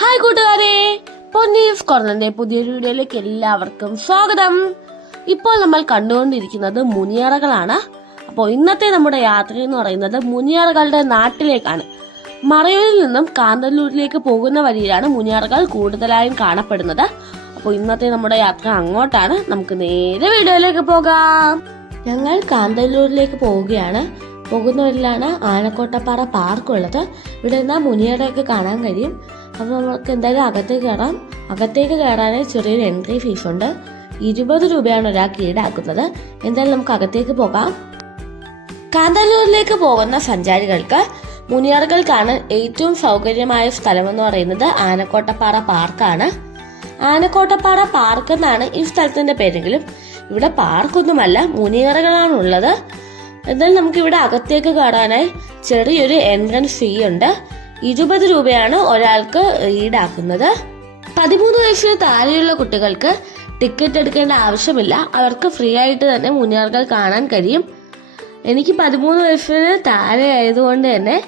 Hi കൂട്ടുകാരെ. പൊന്നീസ് കോർണറിന്റെ പുതിയൊരു വീഡിയോയിലേക്ക് എല്ലാവർക്കും സ്വാഗതം. ഇപ്പോൾ നമ്മൾ കണ്ടുകൊണ്ടിരിക്കുന്നത് മുനിയറകളാണ്. അപ്പോൾ ഇന്നത്തെ നമ്മുടെ യാത്ര എന്ന് പറയുന്നത് മുനിയറകളുടെ നാട്ടിലേക്കാണ്. മറയൂരിൽ നിന്നും കാന്തല്ലൂരിലേക്ക് പോകുന്ന വഴിയിലാണ് മുനിയറകൾ കൂടുതലായും കാണപ്പെടുന്നത്. അപ്പോൾ ഇന്നത്തെ നമ്മുടെ യാത്ര അങ്ങോട്ടാണ്. നമുക്ക് നേരെ വീഡിയോയിലേക്ക് പോകാം. ഞങ്ങൾ കാന്തല്ലൂരിലേക്ക് പോവുകയാണ്. പോകുന്ന വഴിയിലാണ് ആനക്കോട്ടപ്പാറ പാർക്കുള്ളത്. ഇവിടെ നിന്നാൽ മുനിയടയൊക്കെ കാണാൻ കഴിയും. അപ്പോൾ നമുക്ക് എന്തായാലും അകത്തേക്ക് കയറാം. അകത്തേക്ക് കയറാനായി ചെറിയൊരു എൻട്രി ഫീസ് ഉണ്ട്. ഇരുപത് രൂപയാണ് ഒരാൾക്ക് ഈടാക്കുന്നത് എന്തായാലും നമുക്ക് അകത്തേക്ക് പോകാം. കാന്തല്ലൂരിലേക്ക് പോകുന്ന സഞ്ചാരികൾക്ക് മുനിയറകൾ കാണാൻ ഏറ്റവും സൗകര്യമായ സ്ഥലമെന്ന് പറയുന്നത് ആനക്കോട്ടപ്പാറ പാർക്കാണ്. ആനക്കോട്ടപ്പാറ പാർക്ക് എന്നാണ് ഈ സ്ഥലത്തിന്റെ പേരെങ്കിലും. ഇവിടെ പാർക്കൊന്നുമല്ല മുനിയറകളാണ് ഉള്ളത് എന്നാൽ നമുക്ക് ഇവിടെ അകത്തേക്ക് കയറാനായി ചെറിയൊരു എൻട്രൻസ് ഫീ ഉണ്ട്. ഇരുപത് രൂപയാണ് ഒരാൾക്ക് ഈടാക്കുന്നത്. പതിമൂന്ന് വയസ്സിന് താഴെയുള്ള കുട്ടികൾക്ക് ടിക്കറ്റ് എടുക്കേണ്ട ആവശ്യമില്ല. അവർക്ക് ഫ്രീ ആയിട്ട് തന്നെ മുനിയറകൾ കാണാൻ കഴിയും. എനിക്ക് പതിമൂന്ന് വയസ്സിന് താഴെ ആയതുകൊണ്ട് തന്നെ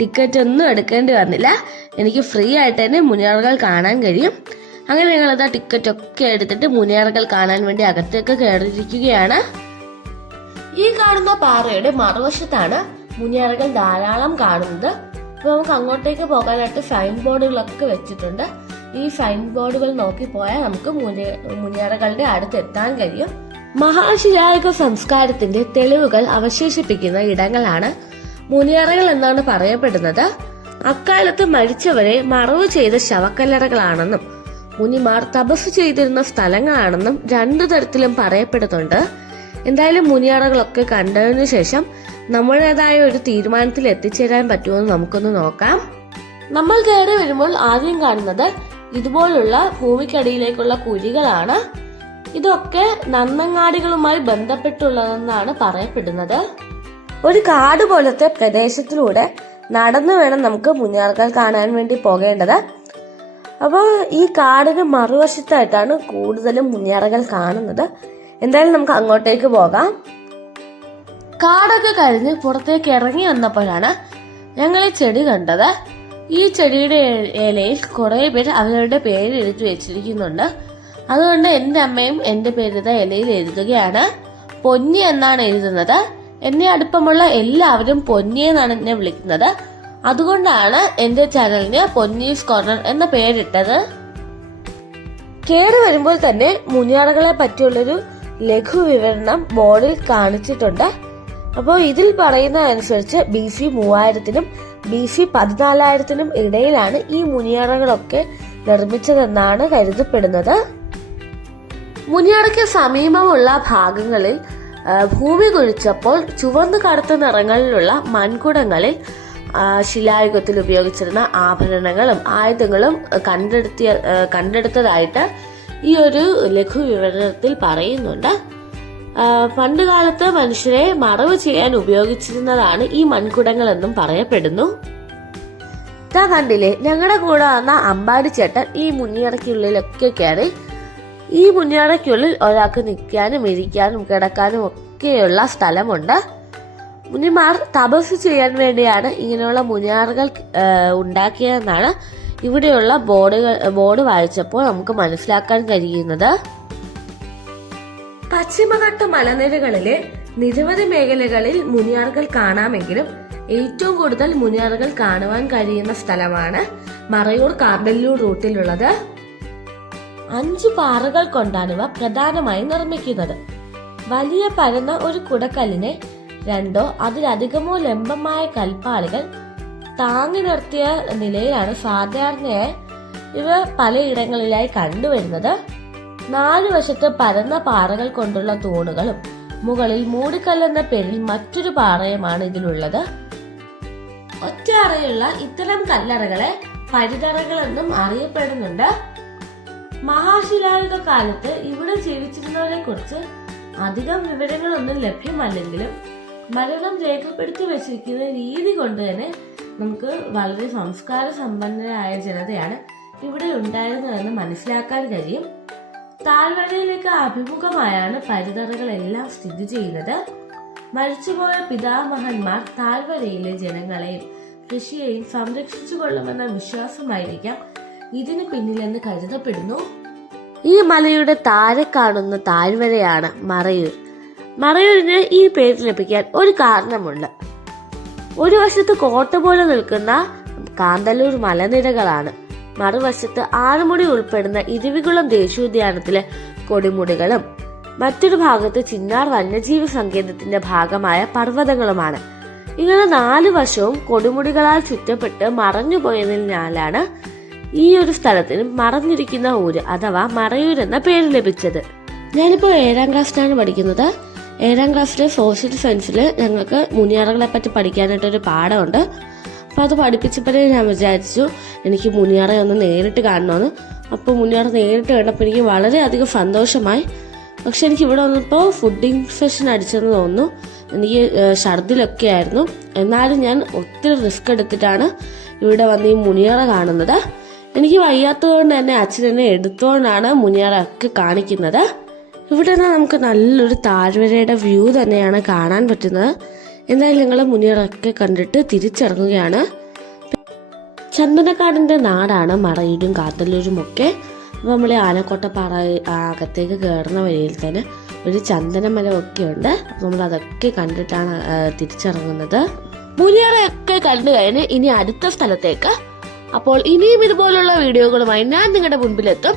ടിക്കറ്റ് ഒന്നും എടുക്കേണ്ടി വന്നില്ല. എനിക്ക് ഫ്രീ ആയിട്ട് തന്നെ മുനിയറകൾ കാണാൻ കഴിയും. അങ്ങനെ ഞങ്ങളത് ടിക്കറ്റ് ഒക്കെ എടുത്തിട്ട് മുനിയറകൾ കാണാൻ വേണ്ടി അകത്തേക്ക് കയറിയിരിക്കുകയാണ്. ഈ കാണുന്ന പാറയുടെ മറുവശത്താണ് മുനിയറകൾ ധാരാളം കാണുന്നത്. അപ്പൊ നമുക്ക് അങ്ങോട്ടേക്ക് പോകാനായിട്ട് സൈൻ ബോർഡുകളൊക്കെ വെച്ചിട്ടുണ്ട്. ഈ സൈൻ ബോർഡുകൾ നോക്കി പോയാൽ നമുക്ക് മുനി- മുനിയറകളുടെ അടുത്ത് എത്താൻ കഴിയും. മഹാശിലായുഗ സംസ്കാരത്തിന്റെ തെളിവുകൾ അവശേഷിപ്പിക്കുന്ന ഇടങ്ങളാണ് മുനിയറകൾ എന്നാണ് പറയപ്പെടുന്നത്. അക്കാലത്ത് മരിച്ചവരെ മറവ് ചെയ്ത ശവക്കല്ലറകളാണെന്നും മുനിമാർ തപസ് ചെയ്തിരുന്ന സ്ഥലങ്ങളാണെന്നും രണ്ടു തരത്തിലും പറയപ്പെടുന്നുണ്ട്. എന്തായാലും മുനിയറകളൊക്കെ കണ്ടതിന് ശേഷം നമ്മുടേതായ ഒരു തീരുമാനത്തിൽ എത്തിച്ചേരാൻ പറ്റുമെന്ന് നമുക്കൊന്ന് നോക്കാം. നമ്മൾ കയറി വരുമ്പോൾ ആദ്യം കാണുന്നത് ഇതുപോലുള്ള ഭൂമിക്കടിയിലേക്കുള്ള കുഴികളാണ്. ഇതൊക്കെ നന്നങ്ങാടികളുമായി ബന്ധപ്പെട്ടുള്ളതെന്നാണ് പറയപ്പെടുന്നത്. ഒരു കാട് പോലത്തെ പ്രദേശത്തിലൂടെ നടന്നു വേണം നമുക്ക് മുനിയറകൾ കാണാൻ വേണ്ടി പോകേണ്ടത്. അപ്പോൾ ഈ കാടിന് മറുവശത്തായിട്ടാണ് കൂടുതലും മുനിയറകൾ കാണുന്നത്. എന്തായാലും നമുക്ക് അങ്ങോട്ടേക്ക് പോകാം. കാടൊക്കെ കഴിഞ്ഞ് പുറത്തേക്ക് ഇറങ്ങി വന്നപ്പോഴാണ് ഞങ്ങൾ ഈ ചെടി കണ്ടത്. ഈ ചെടിയുടെ ഇലയിൽ കുറെ പേര് അവരുടെ പേര് എഴുതി വെച്ചിരിക്കുന്നുണ്ട്. അതുകൊണ്ട് എന്റെ അമ്മയും എന്റെ പേര് ഇതാ ഇലയിൽ എഴുതുകയാണ്. പൊന്നി എന്നാണ് എഴുതുന്നത്. എന്നെ അടുപ്പമുള്ള എല്ലാവരും പൊന്നി എന്നാണ് എന്നെ വിളിക്കുന്നത്. അതുകൊണ്ടാണ് എന്റെ ചാനലിന് പൊന്നീസ് കോർണർ എന്ന പേരിട്ടത്. കേറി വരുമ്പോൾ തന്നെ മുനിയാടകളെ പറ്റിയുള്ളൊരു ലഘു വിവരണം ബോർഡിൽ കാണിച്ചിട്ടുണ്ട്. അപ്പോൾ ഇതിൽ പറയുന്ന അനുസരിച്ച് ബി സി മൂവായിരത്തിനും ബി സി പതിനാലായിരത്തിനും ഇടയിലാണ് ഈ മുനിയറകളൊക്കെ നിർമ്മിച്ചതെന്നാണ് കരുതപ്പെടുന്നത്. മുനിയറയ്ക്ക് സമീപമുള്ള ഭാഗങ്ങളിൽ ഭൂമി കുഴിച്ചപ്പോൾ ചുവന്നു കറുത്ത നിറങ്ങളിലുള്ള മൺകുടങ്ങളിൽ ശിലായുഗത്തിൽ ഉപയോഗിച്ചിരുന്ന ആഭരണങ്ങളും ആയുധങ്ങളും കണ്ടെടുത്തിയ കണ്ടെടുത്തതായിട്ട് ഈ ഒരു ലഘു വിവരണത്തിൽ പറയുന്നുണ്ട്. ആ, പണ്ട് കാലത്ത് മനുഷ്യരെ മറവ് ചെയ്യാൻ ഉപയോഗിച്ചിരുന്നതാണ് ഈ മൺകുടങ്ങൾ എന്നും പറയപ്പെടുന്നു. താ കണ്ടില്ലേ ഞങ്ങളുടെ കൂടെ വന്ന അമ്പാടി ചേട്ടൻ ഈ മുന്നിയറയ്ക്കുള്ളിലൊക്കെ കയറി ഈ മുന്നിയറയ്ക്കുള്ളിൽ ഒരാൾക്ക് നിൽക്കാനും ഇരിക്കാനും കിടക്കാനും ഒക്കെയുള്ള സ്ഥലമുണ്ട്. മുനിമാർ തപസ് ചെയ്യാൻ വേണ്ടിയാണ് ഇങ്ങനെയുള്ള മുനിയാറുകൾ ഉണ്ടാക്കിയതെന്നാണ് ഇവിടെയുള്ള ബോർഡുകൾ ബോർഡ് വായിച്ചപ്പോൾ നമുക്ക് മനസ്സിലാക്കാൻ കഴിയുന്നത് പശ്ചിമഘട്ട മലനിരകളിലെ നിരവധി മേഖലകളിൽ മുനിയാറുകൾ കാണാമെങ്കിലും ഏറ്റവും കൂടുതൽ മുനിയാറുകൾ കാണുവാൻ കഴിയുന്ന സ്ഥലമാണ് മറയൂർ കാർഡല്ലൂർ റൂട്ടിലുള്ളത്. അഞ്ച് പാറകൾ കൊണ്ടാണ് ഇവ പ്രധാനമായും നിർമ്മിക്കുന്നത്. വലിയ പരന്ന ഒരു കുടക്കല്ലിനെ രണ്ടോ അതിലധികമോ ലംബമായ കൽപ്പാളികൾ താങ്ങി നിർത്തിയ നിലയിലാണ് സാധാരണയായി ഇവ പലയിടങ്ങളിലായി കണ്ടുവരുന്നത്. നാലു വശത്ത് പരന്ന പാറകൾ കൊണ്ടുള്ള തൂണുകളും മുകളിൽ മൂടിക്കല്ലെന്ന പേരിൽ മറ്റൊരു പാറയുമാണ് ഇതിലുള്ളത്. ഒറ്റ അറയുള്ള ഇത്തരം കല്ലറകളെ പരിതറകളെന്നും അറിയപ്പെടുന്നുണ്ട്. മഹാശിലായുഗ കാലത്ത് ഇവിടെ ജീവിച്ചിരുന്നവരെ കുറിച്ച് അധികം വിവരങ്ങളൊന്നും ലഭ്യമല്ലെങ്കിലും മരണം രേഖപ്പെടുത്തി വെച്ചിരിക്കുന്ന രീതി കൊണ്ട് തന്നെ നമുക്ക് വളരെ സംസ്കാര സമ്പന്നരായ ജനതയാണ് ഇവിടെ ഉണ്ടായിരുന്നതെന്ന് മനസ്സിലാക്കാൻ കഴിയും. താഴ്വരയിലേക്ക് അഭിമുഖമായാണ് പരിതറകളെല്ലാം സ്ഥിതി ചെയ്യുന്നത്. മരിച്ചുപോയ പിതാമഹന്മാർ താഴ്വരയിലെ ജനങ്ങളെയും കൃഷിയെയും സംരക്ഷിച്ചു കൊള്ളുമെന്ന വിശ്വാസമായിരിക്കാം ഇതിന് പിന്നിലെന്ന് കരുതപ്പെടുന്നു. ഈ മലയുടെ താഴെ കാണുന്ന താഴ്വരയാണ് മറയൂർ. മറയൂരിന് ഈ പേര് ലഭിക്കാൻ ഒരു കാരണമുണ്ട്. ഒരു വശത്ത് കോട്ട പോലെ നിൽക്കുന്ന കാന്തല്ലൂർ മലനിരകളാണ്. മറുവശത്ത് ആറുമുടി ഉൾപ്പെടുന്ന ഇരുവികുളം ദേശീയോദ്യാനത്തിലെ കൊടിമുടികളും മറ്റൊരു ഭാഗത്ത് ചിന്നാർ വന്യജീവി സങ്കേതത്തിന്റെ ഭാഗമായ പർവതങ്ങളുമാണ്. ഇങ്ങനെ നാല് വശവും കൊടുമുടികളാൽ ചുറ്റപ്പെട്ട് മറഞ്ഞുപോയതിനാലാണ് ഈ ഒരു സ്ഥലത്തിന് മറഞ്ഞിരിക്കുന്ന ഊര് അഥവാ മറയൂർ എന്ന പേര് ലഭിച്ചത്. ഞാനിപ്പോൾ ഏഴാം ക്ലാസ്സിലാണ് പഠിക്കുന്നത്. ഏഴാം ക്ലാസ്സിലെ സോഷ്യൽ സയൻസിൽ ഞങ്ങൾക്ക് മുനിയാറകളെ പറ്റി പഠിക്കാനായിട്ടൊരു പാഠമുണ്ട്. അപ്പോൾ അത് പഠിപ്പിച്ചപ്പോഴേ ഞാൻ വിചാരിച്ചു എനിക്ക് മുനിയാറെ ഒന്ന് നേരിട്ട് കാണണമെന്ന് അപ്പോൾ മുനിയാറ നേരിട്ട് കണ്ടപ്പോൾ എനിക്ക് വളരെയധികം സന്തോഷമായി. പക്ഷെ എനിക്ക് ഇവിടെ വന്നപ്പോൾ ഫുഡ് ഇൻഫെക്ഷൻ അടിച്ചെന്ന് തോന്നുന്നു. എനിക്ക് ഛർദിലൊക്കെ ആയിരുന്നു. എന്നാലും ഞാൻ ഒത്തിരി റിസ്ക് എടുത്തിട്ടാണ് ഇവിടെ വന്ന് ഈ മുനിയറ കാണുന്നത്. എനിക്ക് വയ്യാത്തതുകൊണ്ട് തന്നെ അച്ഛൻ എന്നെ എടുത്തുകൊണ്ടാണ് മുനിയറ ഒക്കെ കാണിക്കുന്നത്. ഇവിടെ നിന്ന് നമുക്ക് നല്ലൊരു താഴ്വരയുടെ വ്യൂ തന്നെയാണ് കാണാൻ പറ്റുന്നത്. എന്തായാലും ഞങ്ങൾ മുനിയറൊക്കെ കണ്ടിട്ട് തിരിച്ചിറങ്ങുകയാണ്. ചന്ദനക്കാടിന്റെ നാടാണ് മറയിലും കാത്തല്ലൂരും ഒക്കെ. അപ്പോൾ നമ്മൾ ആനക്കോട്ട ആനക്കോട്ടപ്പാറ അകത്തേക്ക് കയറുന്ന വഴിയിൽ തന്നെ ഒരു ചന്ദനമല ഒക്കെ ഉണ്ട് അപ്പോൾ നമ്മൾ അതൊക്കെ കണ്ടിട്ടാണ് തിരിച്ചിറങ്ങുന്നത്. മുനിയറയൊക്കെ കണ്ടു കഴിഞ്ഞ് ഇനി അടുത്ത സ്ഥലത്തേക്ക്. അപ്പോൾ ഇനിയും ഇതുപോലുള്ള വീഡിയോകളുമായി ഞാൻ നിങ്ങളുടെ മുൻപിലെത്തും.